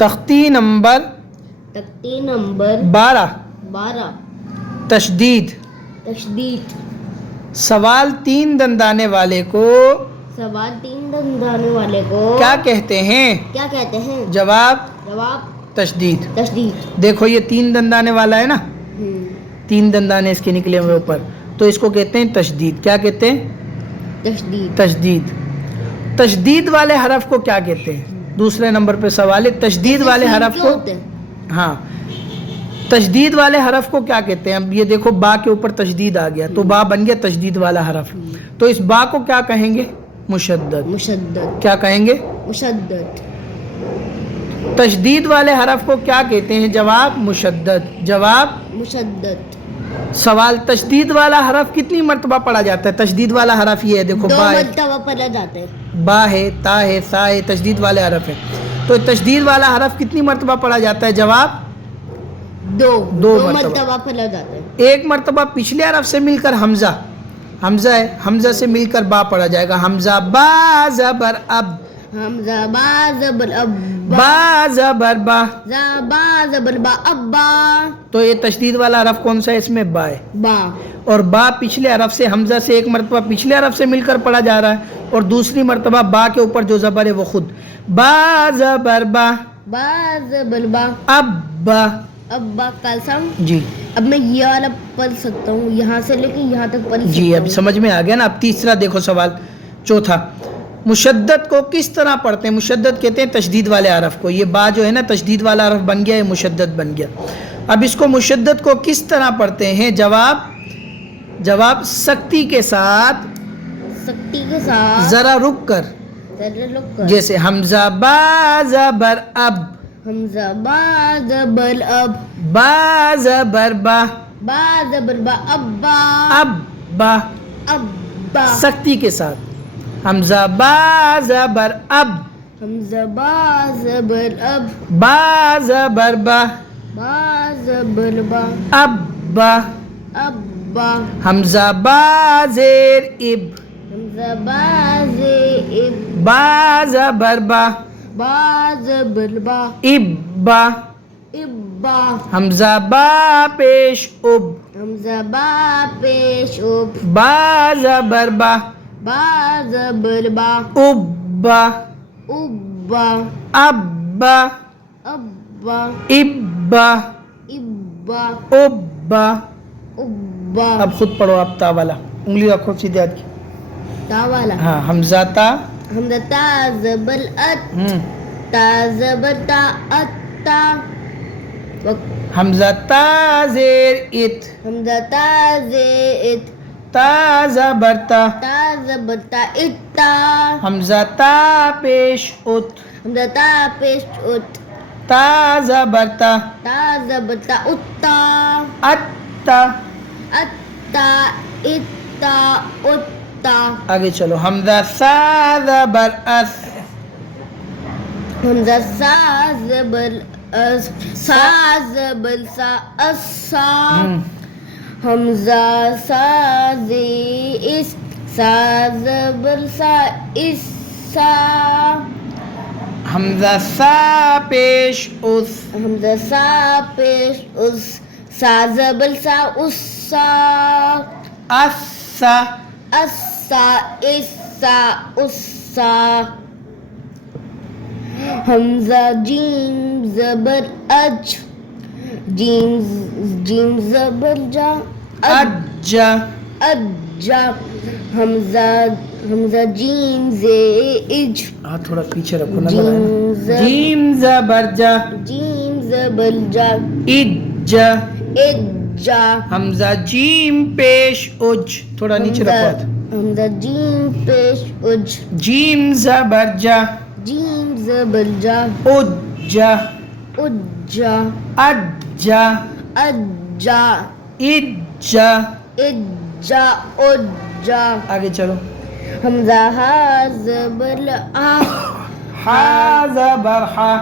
تختی نمبر 12 تشدید. سوال 3 دندانے والے کو کیا کہتے ہیں؟ جواب تشدید. دیکھو یہ 3 دندانے والا ہے نا، 3 دندانے اس کے نکلے ہوئے اوپر، تو اس کو کہتے ہیں تشدید. کیا کہتے ہیں؟ تشدید. تشدید والے حرف کو کیا کہتے ہیں؟ دوسرے نمبر پہ سوال ہے، تشدید والے حرف کو، ہاں تشدید والے حرف کو کیا کہتے ہیں؟ اب یہ دیکھو با کے اوپر تشدید آ گیا تو با بن گیا تشدید والا حرف، تو اس با کو کیا کہیں گے؟ مشدد. کیا کہیں گے؟ مشدد. تشدید والے حرف کو کیا کہتے ہیں؟ جواب مشدد. جواب مشدد. سوال تشدید والا حرف کتنی مرتبہ پڑھا جاتا ہے؟ تشدید والا حرف یہ ہے، دیکھو با ہے، 2 مرتبہ پڑھا جاتا ہے. با ہے، تا ہے، سا ہے، تشدید والے حرف ہے. تو تشدید والا حرف کتنی مرتبہ پڑھا جاتا ہے؟ جواب 2 مرتبہ پڑھا جاتا ہے. 1 مرتبہ پچھلے حرف سے مل کر حمزہ ہے، حمزہ سے مل کر با پڑھا جائے گا. حمزہ با زبر اب، حمزہ با زبر اب، با زبر با، با زبر با ابا. تو یہ تشدید والا حرف کون سا ہے؟ اس میں با ہے. با. اور با پچھلے حرف سے، حمزہ سے 1 مرتبہ پچھلے حرف سے مل کر پڑھا جا رہا ہے، اور دوسری مرتبہ با کے اوپر جو زبر ہے وہ خود. با زبر با، با زبر با ابا. ابا کا سم. جی اب میں یہ والا پڑھ سکتا ہوں، یہاں سے لے کے یہاں تک پڑھ سکتا ہوں. جی اب سمجھ میں آ گیا نا. اب تیسرا دیکھو سوال، چوتھا، مشدد کو کس طرح پڑھتے ہیں؟ مشدد کہتے ہیں تشدید والے حرف کو. یہ با جو ہے نا تشدید والا حرف بن گیا، یہ مشدد بن گیا. اب اس کو مشدد کو کس طرح پڑھتے ہیں؟ جواب سختی کے ساتھ، ذرا رک کر. جیسے حمزہ با زبر اب، حمزہ با زبر اب، با زبر با، با زبر با ابا. ابا. ابا. سختی کے ساتھ. حمزہ با زبر اب، حمزہ با زبر اب، با زبر با، با زبر با ابا. ابا. حمزہ با زیر اب، حمزہ با زیر، با زبر با، با زبر با ابا. ابا. حمزہ با پیش اب، حمزہ با پیش اب، با زبر با، با زبر با ابا. ابا. ابا. ابا. ابا. ابا. ابا. ابا. اب خود پڑھو. اب تا والا انگلی رکھو سیدھے ہاتھ کی. تا والا. ہاں حمزہ تا، حمزہ تا زبر ات، تا زبر تا اتا. حمزہ تا زیر ات، حمزہ تا زیر ات، تا زبر تا، تا زبر تا اتا. حمزہ تا پیش ات، حمزہ تا پیش ات، تا زبر تا، تا زبر تا اتا. اتا. اتا. اتا. اتا. آگے چلو. حمزہ سا زبر اس، حمزہ سا زبر اس، سا زبر سا اسا. حمزہ سا زی اس، سا زبر سا اسا. حمزہ سا پیش اس، حمزہ سا پیش اس، سا زبر سا اسا. اسا. اسا. اسا. اسا. حمزہ جیم زبر اج، جیم زبر جا، اجا. اجا. حمزہ جیم زے اج، ہاں تھوڑا پیچھے رکھو نا. جیم زبر جا، جیم زبر جا، اجا. اجا. حمزہ جیم پیش اج، تھوڑا نیچے رکھو. حمزہ جیم پیش اج، جیم زبر جا، جیم زبر جا، اجا. اجا. اجا. اجا. اجا. اجا. اجا. آگے چلو. حمزہ ہا زبر آ، ہا زبر ہا،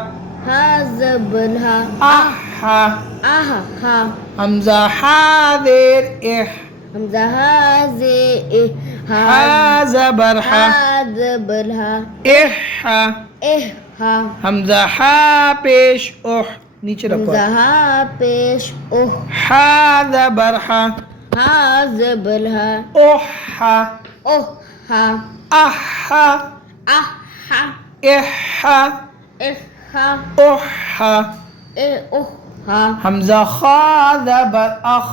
ہا زبر ہا، احا. آہ ہا. حمزہ ہا زیر اح، حمزہ ہا زے ہا زبر ہا، ہا زبر ہا، احا. اہ ہا حمزہ ہا پیش اوہ نیچے رکھو حمزہ ہا پیش اوہ ہا زبر ہا ہا زبر ہا اوہ ہا اوہ ہا اہ ہا اہ ہا اہ ہا اہ ہا اوہ ہا اے اوہ ہا حمزہ خا زبر اخ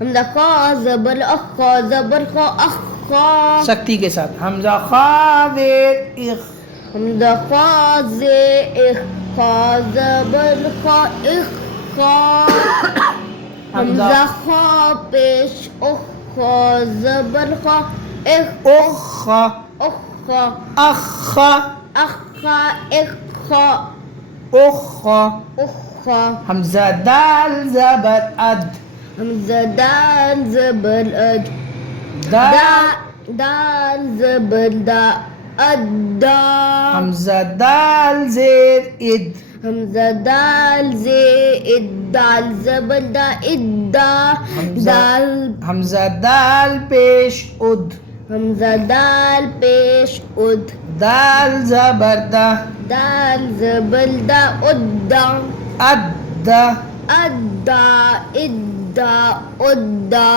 حمزہ خا زبر اخ خا زبر خا اخ خا سختی کے ساتھ حمزہ خا زیر اخ حمزہ خا زے اخ خا زبر خا اخ خا حمزہ خا پیش اخ خا زبر خا اخ اوہ خا اخ خا اخ خا اخ خا اخ خا اوہ خا اخ خا حمزہ دال زبر اد حمزہ دال زبر اد دال دال زبر دا ادا حمزہ دال زیر اد حمزہ دال زے اد دال زبر دا ادا دال حمزہ دال پیش اد حمزہ دال پیش اد دال زبر دا دال زبر دا ادا ادا ادا ادا ادا